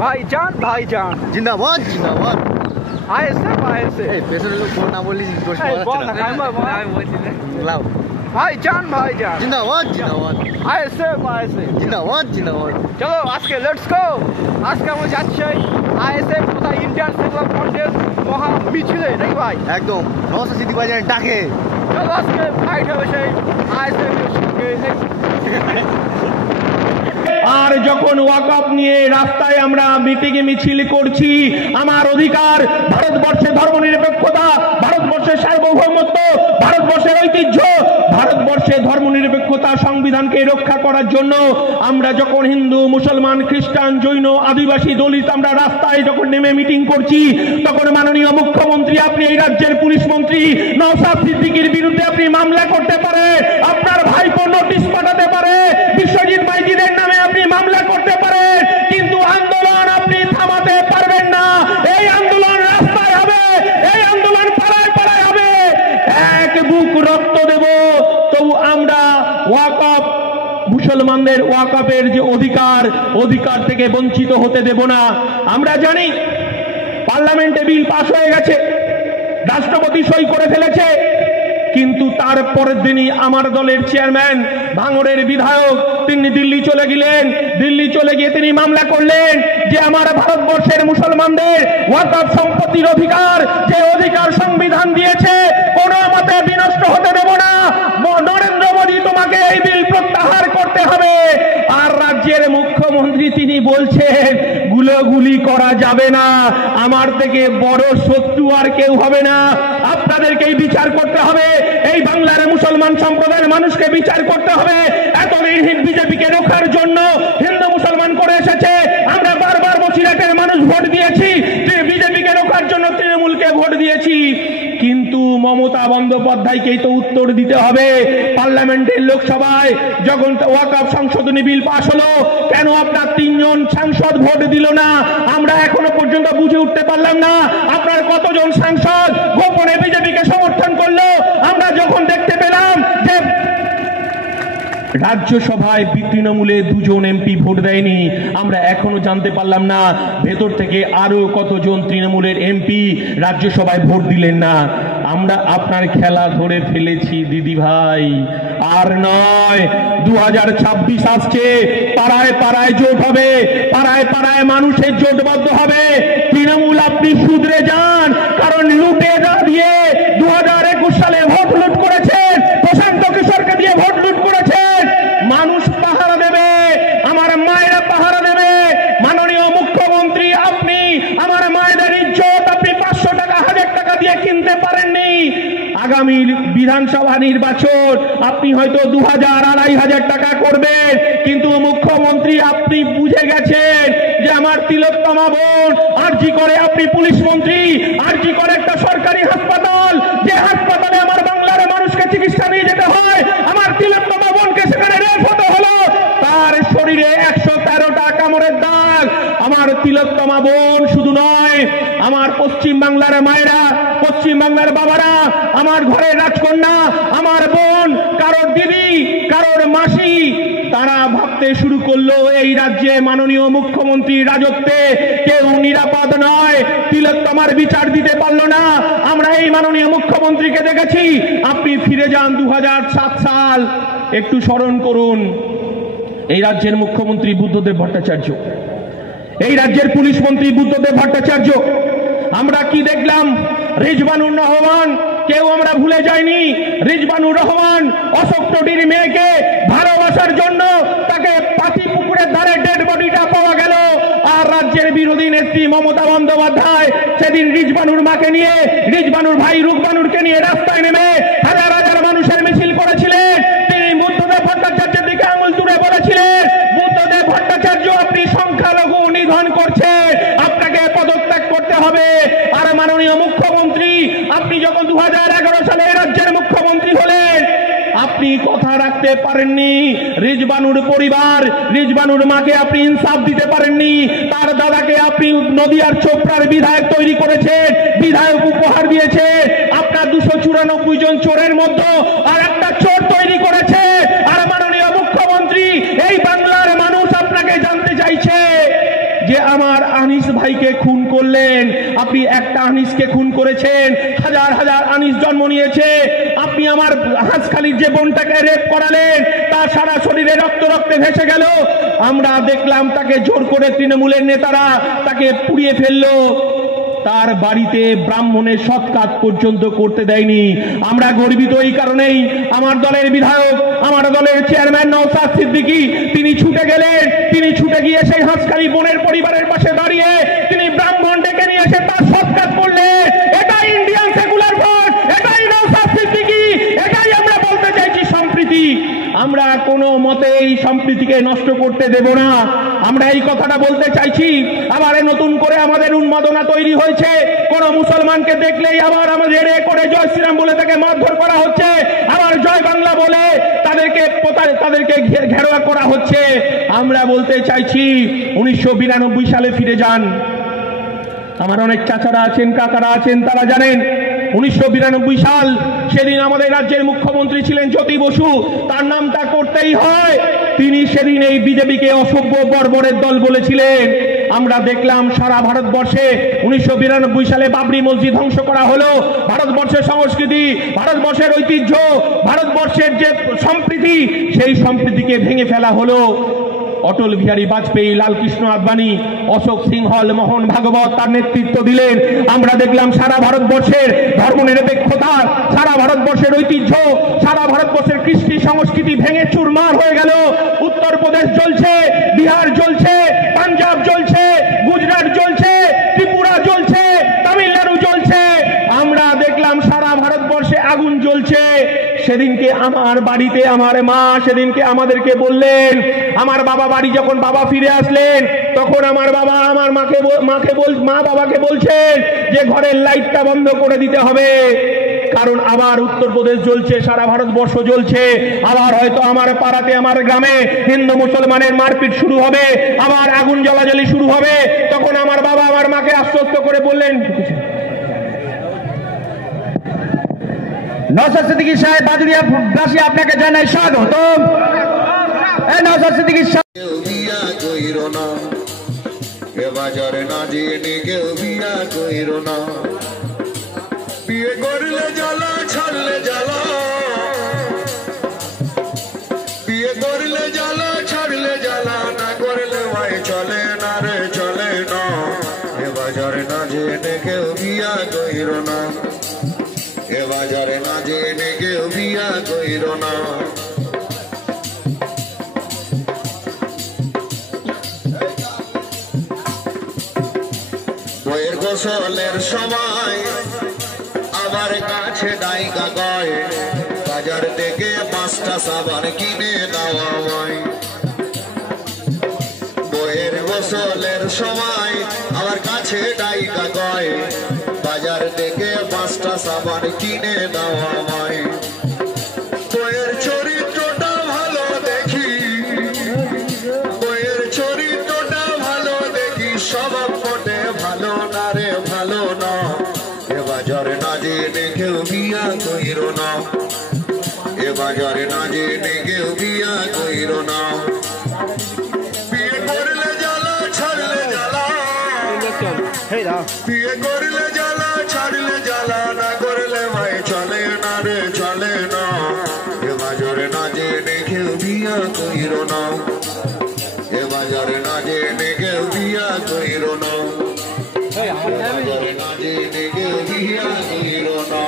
ভাইজান জিন্দাবাদ জিন্দাবাদ। আইএসএফ পেছনের লোক না বললি ভাইজান জিন্দাবাদ জিন্দাবাদ আইএসএফ জিন্দাবাদ জিন্দাবাদ। চলো আজকে লেটস গো। আজকে আমরা যাচ্ছি আইএসএফ তথা ইন্ডিয়ান সেকুলার ফ্রন্টের মহা মিছিলে নাকি ভাই? একদম নওশা সিটি বাজারে ডাকে। চলো আজকে ফাইট হবে সেই আইএসএফ এর সঙ্গে। আর যখন ওয়াকফ নিয়ে রাস্তায় আমরা মিটিং মিছিল করছি, আমার অধিকার, ভারতবর্ষের ধর্মনিরপেক্ষতা, ভারতবর্ষের সার্বভৌমত্ব, ভারতবর্ষের ঐতিহ্য, ভারতবর্ষের ধর্মনিরপেক্ষতা সংবিধানকে রক্ষা করার জন্য আমরা যখন হিন্দু, মুসলমান, খ্রিস্টান, জৈন, আদিবাসী, দলিত আমরা রাস্তায় যখন নেমে মিটিং করছি, তখন মাননীয় মুখ্যমন্ত্রী আপনি এই রাজ্যের পুলিশ মন্ত্রী নওশাদ সিদ্দিকীর বিরুদ্ধে আপনি মামলা করতে পারে, আপনার ভাইপো নোটিশ পাঠাতে পারে, বিশ্বজিৎ মাইতিদের নামে আপনি মামলা করতে পারেন, কিন্তু আন্দোলন আপনি থামাতে পারবেন না। এই আন্দোলন রাস্তায় হবে, এই আন্দোলন পাড়ায় পাড়ায় হবে। এক বুক রক্ত দেব, তবু আমরা ওয়াকফ, মুসলমানদের ওয়াকফের যে অধিকার থেকে বঞ্চিত হতে দেব না। আমরা জানি পার্লামেন্টে বিল পাস হয়ে গেছে, রাষ্ট্রপতি সই করে ফেলেছে, কিন্তু তার পরের দিনই আমার দলের চেয়ারম্যান, ভাঙড়ের বিধায়ক, তিনি দিল্লি চলে গেলেন। দিল্লি চলে গিয়ে তিনি মামলা করলেন যে আমার ভারতবর্ষের মুসলমানদের ওয়াকফ সম্পত্তির অধিকার, যে অধিকার সংবিধান দিয়েছে, কোনো মতে বিনষ্ট হতে দেব না। নরেন্দ্র মোদী, তোমাকে এই বিল প্রত্যাহার করতে হবে। আর রাজ্যের মুখ্যমন্ত্রী তিনি বলছেন গুলি করা যাবে না, আমার থেকে বড় শত্রু আর কেউ হবে না, আপনাদেরকেই বিচার করতে হবে, এই বাংলার মুসলমান সম্প্রদায়ের মানুষকে বিচার করতে হবে। এতদিন বিজেপিকে রক্ষার জন্য হিন্দু মুসলমান করে এসেছে, আমরা বারবার বসিরহাটের মানুষ ভোট দিয়েছি, বিজেপিকে রক্ষার জন্য তৃণমূলকে ভোট দিয়েছি, কিন্তু মমতা বন্দ্যোপাধ্যায়কেই তো উত্তর দিতে হবে। পার্লামেন্টের লোকসভায় যখন ওয়াকফ সংশোধনী বিল পাস হলো, কেন আপনার 3 জন সাংসদ ভোট দিল না? আমরা এখনো পর্যন্ত বুঝে উঠতে পারলাম না। আপনার কতজন সাংসদ গোপনে বিজেপিকে সমর্থন করলো? আমরা যখন দেখতে পেলাম যে রাজ্যসভায় তৃণমূলে 2 জন এমপি ভোট দেয়নি, আমরা এখনো জানতে পারলাম না ভেতর থেকে আরো কতজন তৃণমূলের এমপি রাজ্যসভায় ভোট দিলেন না। আমরা আপনার খেলা ধরে ফেলেছি দিদি ভাই, আর নয়। 2026 আসছে, পাড়ায় পাড়ায় জোট হবে, পাড়ায় পাড়ায় মানুষের জোটবদ্ধ হবে। তৃণমূল আপনি শুধরে যান, কারণ লুটে দিয়ে 2021 সালে ভোট লুট করেছেন, প্রশান্ত কিশোরকে দিয়ে ভোট লুট করেছেন। মানুষ পাহারা দেবে, আমার মায়েরা পাহারা দেবে। মাননীয় মুখ্যমন্ত্রী, আপনি আমার মায়েদের ইজ্জত আপনি 500 টাকা, 1000 টাকা দিয়ে কিনতে পারেননি। আগামী বিধানসভা নির্বাচন আপনি হয়তো 2000, 2500 টাকা করবেন, কিন্তু মুখ্যমন্ত্রী আপনি বুঝে গেছেন যে আমার তিলোত্তমা বোন আরজি করে, আপনি পুলিশ মন্ত্রী, আরজি করে একটা সরকারি হাসপাতাল, যে হাসপাতালে আমার বাংলার মানুষকে চিকিৎসা নিয়ে যেতে হয়, আমার তিলোত্তমা বোনকে সেখানে রেপ হতে হলো, তার শরীরে 113টা কামড়ের দাগ। আমার তিলোত্তমা বোন শুধু নয়, আমার পশ্চিম বাংলার মায়েরা, পশ্চিম বাংলার বাবারা, আমার ঘরের রাজকন্যা, আমার বোন, কারোর দিদি, কারোর মাসি, তারা ভাবতে শুরু করলো এই রাজ্যে মাননীয় মুখ্যমন্ত্রীর রাজত্বে কেউ নিরাপদ নয়। তিলোত্তমার বিচার দিতে পারলো না। আমরা এই মাননীয় মুখ্যমন্ত্রীকে দেখেছি। আপনি ফিরে যান 2007 সাল, একটু স্মরণ করুন। এই রাজ্যের মুখ্যমন্ত্রী বুদ্ধদেব ভট্টাচার্য, এই রাজ্যের পুলিশ মন্ত্রী বুদ্ধদেব ভট্টাচার্য। আমরা কি দেখলাম? রিজবানুর রহমান, কেউ আমরা ভুলে যাইনি। রিজবানুর রহমান অশোক টোডির মেয়েকে ভালোবাসার জন্য তাকে পাতি পুকুরের ধারে ডেড বডিটা পাওয়া গেল। আর রাজ্যের বিরোধী নেত্রী মমতা বন্দ্যোপাধ্যায় সেদিন রিজবানুর মাকে নিয়ে, রিজবানুর ভাই রুকবানুরকে নিয়ে রাস্তায় নেমে হাজার হাজার মানুষের মিছিল করেছিলেন। তিনি বুদ্ধদেব ভট্টাচার্যের দিকে আঙুল তুলে বলেছিলেন, বুদ্ধদেব ভট্টাচার্য আপনি সংখ্যালঘু নিধন করছেন, আপনাকে পদত্যাগ করতে হবে। আর মাননীয় মুখ্যমন্ত্রী, আপনি যখন 2011 সালে রাজ্যের মুখ্যমন্ত্রী হলেন, আপনি কথা রাখতে পারেননি। রিজবানুর পরিবার, রিজবানুর মাকে আপনি ইনসাফ দিতে পারেননি। তার দাদাকে আপনি নদিয়ার চোপড়ার বিধায়ক তৈরি করেছেন, বিধায়ক উপহার দিয়েছে। আপনার 294 জন চোরের মধ্যে আর একটা চোর তৈরি করেছে। আর মাননীয় মুখ্যমন্ত্রী, এই বাংলার মানুষ আপনাকে জানতে চাইছে যে আমার আনিস ভাইকে খুন করলেন? আপনি একটা আনিসকে খুন করেছেন, হাজার হাজার আনিস জন্ম নিয়েছে। আপনি আমার হাঁসখালির যে বোনটাকে রেপ করালেন, তার সারা শরীরে রক্ত রক্তে ভেসে গেল। আমরা দেখলাম তাকে জোর করে তৃণমূলের নেতারা তাকে পুড়িয়ে ফেললো। তার বাড়িতে ব্রাহ্মণের সৎকাজ পর্যন্ত করতে দেয়নি। আমরা গর্বিত এই কারণেই, আমার দলের বিধায়ক, আমার দলের চেয়ারম্যান নওশাদ সিদ্দিকী তিনি ছুটে গেলেন। তিনি ছুটে গিয়ে সেই হাঁসখালি বোনের পরিবারের পাশে দাঁড়িয়ে তিনি ব্রাহ্মণ ডেকে নিয়ে এসে তার সৎকাজ করলেন। এটাই ইন্ডিয়ান সেকুলার ভোট, এটাই নওশাদ সিদ্দিকী, এটাই আমরা বলতে চাইছি সম্প্রীতি। আমরা কোনো মতে এই সম্প্রীতিকে নষ্ট করতে দেব না। আমরা এই কথাটা বলতে চাইছি। আবার নতুন করে আমাদের উন্মাদনা তৈরি হয়েছে। কোন মুসলমানকে দেখলেই আবার আমাদের এড়ে করে জয় শ্রীরাম বলে তাকে মারধর করা হচ্ছে, আবার জয় বাংলা বলে তাদেরকে ঘেরোয়া করা হচ্ছে। আমরা বলতে চাইছি 1992 সালে ফিরে যান। আমার অনেক চাচারা আছেন, কাকারা আছেন, তারা জানেন 1992 সাল, সেদিন আমাদের রাজ্যের মুখ্যমন্ত্রী ছিলেন জ্যোতি বসু। তার নামটা করতেই হয়। তিনি সেদিন এই বিজেপিকে অসভ্য বর্বরের দল বলেছিলেন। আমরা দেখলাম সারা ভারতবর্ষে 1992 সালে বাবরি মসজিদ ধ্বংস করা হলো। ভারতবর্ষের সংস্কৃতি, ভারতবর্ষের ঐতিহ্য, ভারতবর্ষের যে সম্প্রীতি, সেই সম্প্রীতিকে ভেঙে ফেলা হলো। অটল বিহারী বাজপেয়ী, লালকৃষ্ণ আদবানি, অশোক সিংহল, মোহন ভাগবত তার নেতৃত্ব দিলেন। আমরা দেখলাম সারা ভারতবর্ষের ধর্মনিরপেক্ষতা, সারা ভারতবর্ষের ঐতিহ্য, সারা ভারতবর্ষের কৃষ্টি সংস্কৃতি ভেঙে চুরমার হয়ে গেল। উত্তরপ্রদেশ জ্বলছে, বিহার জ্বলছে, পাঞ্জাব জ্বলছে, গুজরাট জ্বলছে, ত্রিপুরা জ্বলছে, তামিলনাড়ু জ্বলছে। আমরা দেখলাম সারা ভারতবর্ষে আগুন জ্বলছে। সেদিনকে আমার বাড়িতে আমার মা সেদিনকে আমাদেরকে বললেন, আমার বাবা বাড়ি যখন বাবা ফিরে আসলেন, তখন আমার বাবা আমার মা বাবাকে বলছেন যে ঘরের লাইটটা বন্ধ করে দিতে হবে, কারণ আবার উত্তরপ্রদেশ জ্বলছে, সারা ভারতবর্ষ জ্বলছে। আবার হয়তো আমার পাড়াতে, আমার গ্রামে হিন্দু মুসলমানের মারপিট শুরু হবে, আবার আগুন জ্বালাজ্বালি শুরু হবে। তখন আমার বাবা আমার মাকে আশ্বস্ত করে বললেন, নওশাদ সিদ্দিকী সাহেব বাদুড়িয়াবাসী আপনাকে জানাই স্বাগতম। নওশাদ সিদ্দিকী কেউ বিয়া কইর না, এ বাজারে না জেনে কেউ বিয়া কইর না। বিয়ে করলে জ্বালা, ছাড়লে জ্বালা, বিয়ে করলে জ্বালা, ছাড়লে জ্বালা, না করলে ভাই চলে না রে, চলে না। এ বাজারে না জেনে কেউ বিয়া কইর না, এ বাজারে না জেনে কেউ বিয়া কইর না। বইয়ের গোসলের সময় আবার কাছে ডাইকা গয়, বাজার থেকে 5টা সাবান কিনে দেওয়া হয়। বইয়ের গোসলের সময় আবার কাছে ডাইকা গয়, বাজার থেকে 5টা সাবান কিনে দেওয়া হয়। বইয়ের চরিত্রটা ভালো দেখি, বইয়ের চরিত্রটা ভালো দেখি, স্বভাব পটে ভালো না রে, ভালো না। এ বাজারে না জেনে কেউ বিয়া কইর না, এ বাজারে না জেনে কেউ বিয়া কইর না। বিয়ে করলে জ্বালা, ছাড়লে জ্বালা, বিয়ে করলে জ্বালা, ছাড়লে জ্বালা, না করলে ভাই চলে না রে, চলে না। এ বাজারে না জেনে কেউ বিয়া কইর না, এ বাজারে না জেনে কেউ বিয়া কইর না, এ বাজারে না জেনে কেউ বিয়া কইর না।